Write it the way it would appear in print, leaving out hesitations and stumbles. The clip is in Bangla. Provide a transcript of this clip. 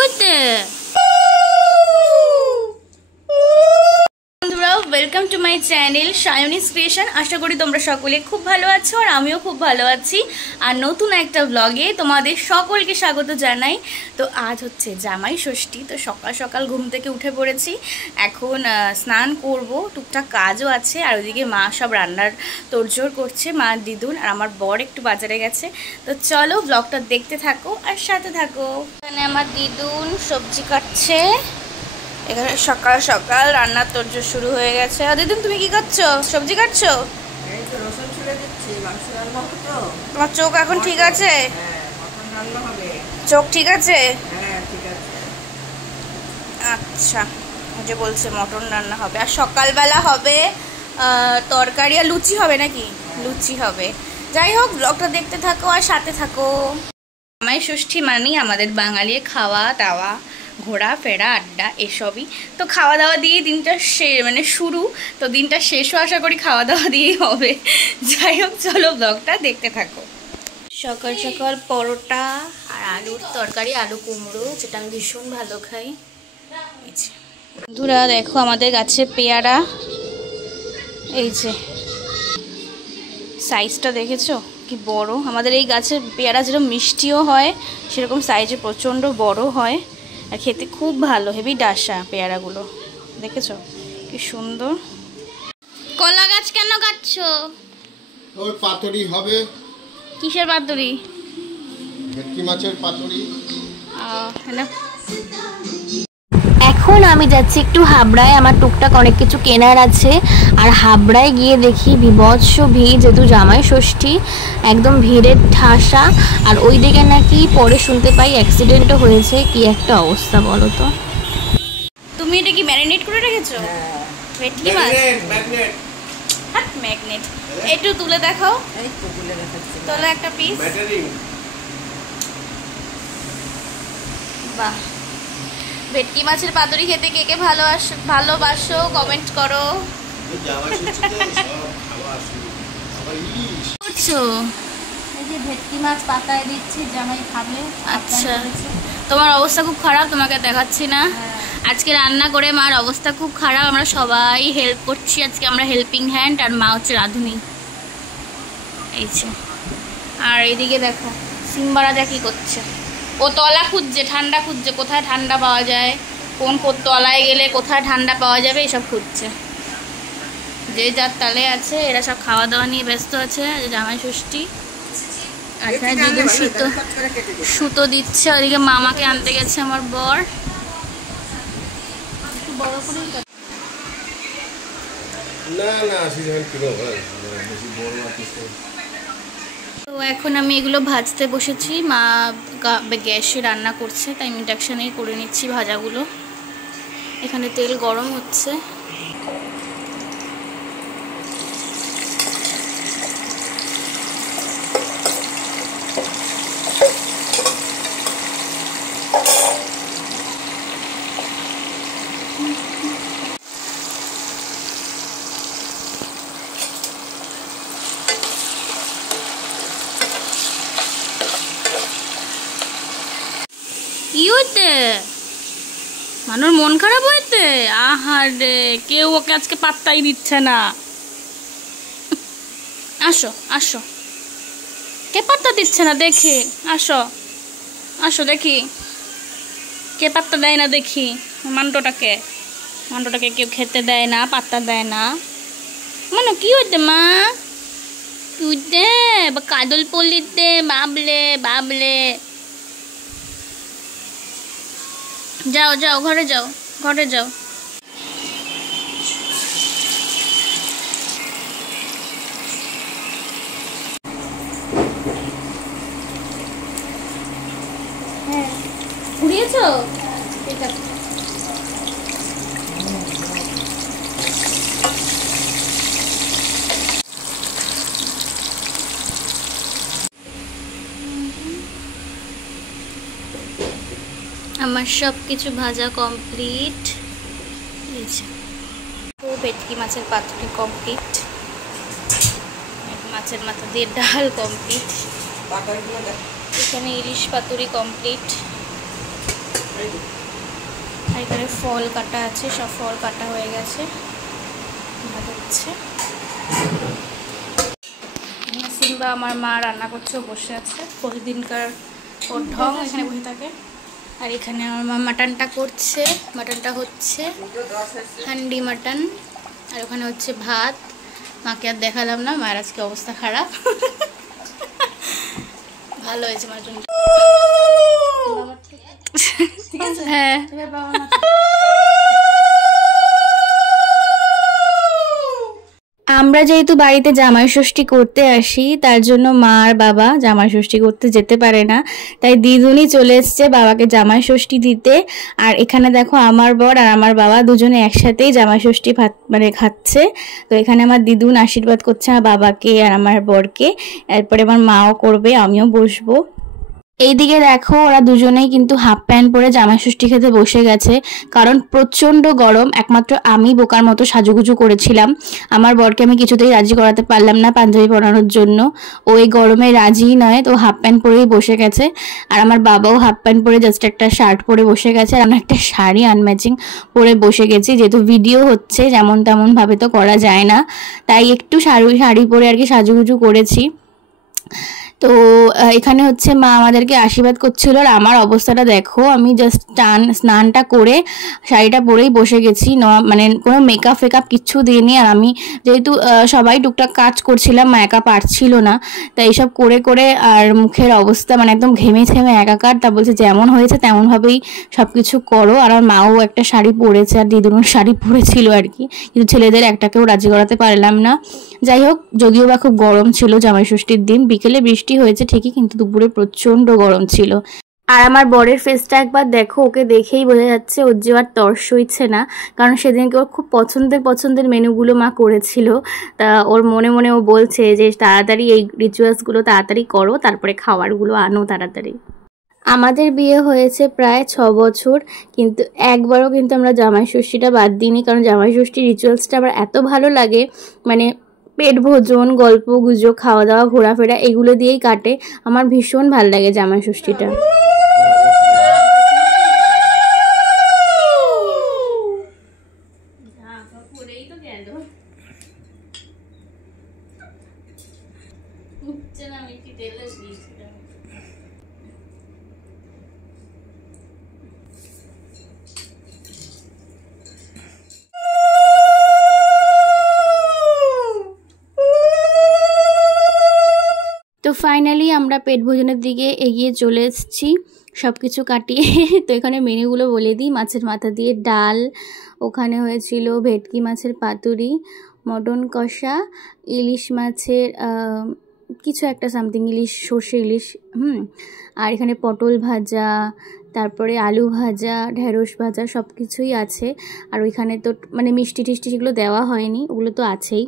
হইতে বন্ধুরা, welcome to my channel Sayani's creation. আশা করি তোমরা সকলে খুব ভালো আছো আর আমিও খুব ভালো আছি। আর নতুন একটা ব্লগে তোমাদের সকলকে স্বাগত জানাই। তো আজ হচ্ছে জামাই ষষ্ঠী, তো সকাল সকাল ঘুম থেকে উঠে পড়েছি। এখন স্নান করব, টুকটাক কাজও আছে। আর ওইদিকে মা সব রান্নার তোড়জোড় করছে, মা, দিদুন আর আমার বর একটু বাজারে গেছে। তো চলো ব্লগটা দেখতে থাকো আর সাথে থাকো। এখানে আমার দিদুন সবজি কাটছে, এখানে সকাল সকাল রান্নার তোড়জোড় শুরু হয়ে গেছে। আর দিদুন তুমি কি করছো? সবজি কাটছো? তোমার চোখ এখন ঠিক আছে? চোখ ঠিক আছে? আচ্ছা, যে বলছে মটন রান্না হবে আর সকালবেলা হবে তরকারি আর লুচি হবে নাকি? লুচি হবে। যাই হোক, ব্লগটা দেখতে থাকো আর সাথে থাকো। জামাই ষষ্ঠী মানেই আমাদের বাঙালির খাওয়া দাওয়া, ঘোরাফেরা, আড্ডা এসবই। তো খাওয়া দাওয়া দিয়েই দিনটা শুরু, তো দিনটা শেষও আশা করি খাওয়া দাওয়া দিয়েই হবে। যাই হোক, চলো ব্লগটা দেখতে থাকো। সকাল সকাল পরোটা আর আলুর তরকারি, আলু কুমড়ো, যেটা আমি ভীষণ ভালো খাই। বন্ধুরা দেখো, আমাদের গাছে পেয়ারা, এই যে সাইজটা দেখেছো কি বড়। আমাদের এই গাছের পেয়ারা যেরকম মিষ্টিও হয়, সেরকম সাইজে প্রচণ্ড বড় হয় আর খেতে খুব ভালো, হেভি ডাসা পেয়ারাগুলো। দেখেছো কি সুন্দর। কলা গাছ কেন কাটছো? ওই পাতুরি হবে। কিসের পাতুরি? ভেটকি মাছের পাতুরি। এখন আমি যাচ্ছি একটু হাবড়ায়, আমার টুকটাক অনেক কিছু কেনার আছে। আর হাবড়ায় গিয়ে দেখি বিভৎস ভিড়, যেহেতু জামাই ষষ্ঠী, একদম ভিড়ের ঠাসা। আর ওই দিকে নাকি পরে শুনতে পাই অ্যাক্সিডেন্টও হয়েছে। কি একটা অবস্থা বলো তো। তুমি এটা কি ম্যারিনেট করে রেখেছো? ভেটকি মাছ ম্যাগনেট। হ্যাঁ, ম্যাগনেট। একটু তুলে দেখাও। এই তো তুলে দেখাচ্ছি। তোলো একটা পিস। বাহ, ভেটকি মাছের পাতুরি খেতে কে কে ভালোবাসো কমেন্ট করো। এই যে ভেটকি মাছ পাতায় দিচ্ছি, জামাই খাবে। আচ্ছা, তোমার অবস্থা খুব খারাপ, তোমাকে দেখাচ্ছি না। আজকে রান্না করে মার অবস্থা খুব খারাপ, আমরা সবাই হেল্প করছি আজকে, আমরা হেল্পিং হ্যান্ড। আর মা হচ্ছে রাঁধুনি। এই যে, আর এইদিকে দেখো সিম্বা রাজা কি করছে। ও তলা খুঁজছে, ঠান্ডা খুঁজছে, কোথায় ঠান্ডা পাওয়া যায়, কোন তলায় গেলে কোথায় ঠান্ডা পাওয়া যাবে, এসব খুঁজছে। যে যার তালে আছে, এরা সব খাওয়া দাওয়া নিয়ে ব্যস্ত আছে। জামাই ষষ্ঠী। আর এখানে দিদুন সুতো দিচ্ছে, ওদিকে মামাকে আনতে গেছে আমার বর। বড় করে তো এখন আমি এগুলো ভাজতে বসেছি। মা গ্যাসে রান্না করছে, তাই আমি ইন্ডাকশানেই করে নিচ্ছি ভাজাগুলো। এখানে তেল গরম হচ্ছে। কি হইতে? মানুষ মন খারাপ হইতে? আহারে, কেউ ওকে আজকে পাত্তাই দিচ্ছে না। আসো আসো, কে পাত্তা দিচ্ছে না দেখি। আসো আসো, দেখি কে পাত্তা দেয় না। দেখি মান্টটাকে কেউ খেতে দেয় না, পাত্তা দেয় না। মানে কি হইতে মা? তুই দে বা কাদল পল্লিতে বাবলে বাবলে। যাও যাও, ঘরে যাও, ঘরে যাও। হ্যাঁ, ঘুরিয়েছো? ঠিক আছে। আমার সব কিছু ভাজা কমপ্লিট। ভেটকি মাছের পাতুরি কমপ্লিট, মাছের মাথা দিয়ে ডাল কমপ্লিট, এখানে ইলিশ পাতুরি কমপ্লিট, আর এখানে ফল কাটা আছে, সব ফল কাটা হয়ে গেছে, ভাত হচ্ছে। সিম্বা আমার মা রান্না করছে, বসে আছে, প্রতিদিনকার ওর ঢং, এখানে বসে থাকে। আর এখানে আমার মা মাটনটা করছে, মাটনটা হচ্ছে হান্ডি মাটন। আর ওখানে হচ্ছে ভাত। মাকে আর দেখালাম না, মায়ের আজকে অবস্থা খারাপ। ভালো হয়েছে মাটনটা। হ্যাঁ, আমরা যেহেতু বাড়িতে জামাই ষষ্ঠী করতে আসি, তার জন্য মা আর বাবা জামাই ষষ্ঠী করতে যেতে পারে না, তাই দিদুনই চলে এসছে বাবাকে জামাই ষষ্ঠী দিতে। আর এখানে দেখো আমার বর আর আমার বাবা দুজনে একসাথেই জামাই ষষ্ঠী ভাত মানে খাচ্ছে। তো এখানে আমার দিদুন আশীর্বাদ করছে আমার বাবাকে আর আমার বরকে, এরপরে আমার মাও করবে, আমিও বসবো। এইদিকে দেখো ওরা দুজনেই কিন্তু হাফ প্যান্ট পরে জামাই ষষ্ঠী খেতে বসে গেছে, কারণ প্রচণ্ড গরম। একমাত্র আমি বোকার মতো সাজুগুজু করেছিলাম, আমার বরকে আমি কিছুতেই রাজি করাতে পারলাম না পাঞ্জাবি পরানোর জন্য। ও এই গরমে রাজিই নয়, তো হাফ প্যান্ট পরেই বসে গেছে। আর আমার বাবাও হাফ প্যান্ট পরে জাস্ট একটা শার্ট পরে বসে গেছে, আর আমি একটা শাড়ি আনম্যাচিং পরে বসে গেছি, যেহেতু ভিডিও হচ্ছে যেমন তেমন ভাবে তো করা যায় না, তাই একটু শাড়ি পরে আর কি সাজুগুজু করেছি। তো এখানে হচ্ছে মা আমাদেরকে আশীর্বাদ করছিল। আর আমার অবস্থাটা দেখো, আমি জাস্ট স্নানটা করে শাড়িটা পরেই বসে গেছি, মানে কোনো মেকআপ ফেকআপ কিচ্ছু দিইনি। আর আমি যেহেতু সবাই টুকটাক কাজ করছিলাম, মা একা পারছিল না, তাই এইসব করে করে আর মুখের অবস্থা মানে একদম ঘেমে একাকার। তা বলছে যেমন হয়েছে তেমনভাবেই সব কিছু করো। আর আমার মাও একটা শাড়ি পরেছে, আর দিদুনের শাড়ি পরেছিল আর কি, কিন্তু ছেলেদের একটাকেও রাজি করাতে পারলাম না। যাই হোক, যদিও বা খুব গরম ছিল জামাই ষষ্ঠীর দিন, বিকেলে বৃষ্টি হয়েছে ঠিকই, কিন্তু দুপুরে প্রচণ্ড গরম ছিল। আর আমার বরের ফেসটা একবার দেখো, ওকে দেখেই বোঝা যাচ্ছে ওর যে আর তর্স হইছে না, কারণ সেদিনকে ওর খুব পছন্দের মেনুগুলো মা করেছিল। তা ওর মনে মনে ও বলছে যে তাড়াতাড়ি এই রিচুয়ালসগুলো তাড়াতাড়ি করো, তারপরে খাবারগুলো আনো তাড়াতাড়ি। আমাদের বিয়ে হয়েছে প্রায় 6 বছর, কিন্তু একবারও কিন্তু আমরা জামাই ষষ্ঠীটা বাদ দিইনি, কারণ জামাই ষষ্ঠী রিচুয়ালসটা আমার এত ভালো লাগে, মানে পেট ভোজন, গল্প গুজব, খাওয়া দাওয়া, ঘোরাফেরা এগুলো দিয়েই কাটে। আমার ভীষণ ভালো লাগে জামাই ষষ্ঠীটা। তো ফাইনালি আমরা পেট ভোজনের দিকে এগিয়ে চলে এসেছি সব কিছু কাটিয়ে। তো এখানে মেনুগুলো বলে দিই। মাছের মাথা দিয়ে ডাল, ওখানে হয়েছিল ভেটকি মাছের পাতুরি, মটন কষা, ইলিশ মাছের কিছু একটা সামথিং, ইলিশ, সর্ষে ইলিশ, আর এখানে পটল ভাজা, তারপরে আলু ভাজা, ঢেঁড়স ভাজা, সব কিছুই আছে। আর ওইখানে তো মানে মিষ্টি টিষ্টি সেগুলো দেওয়া হয়নি, ওগুলো তো আছেই।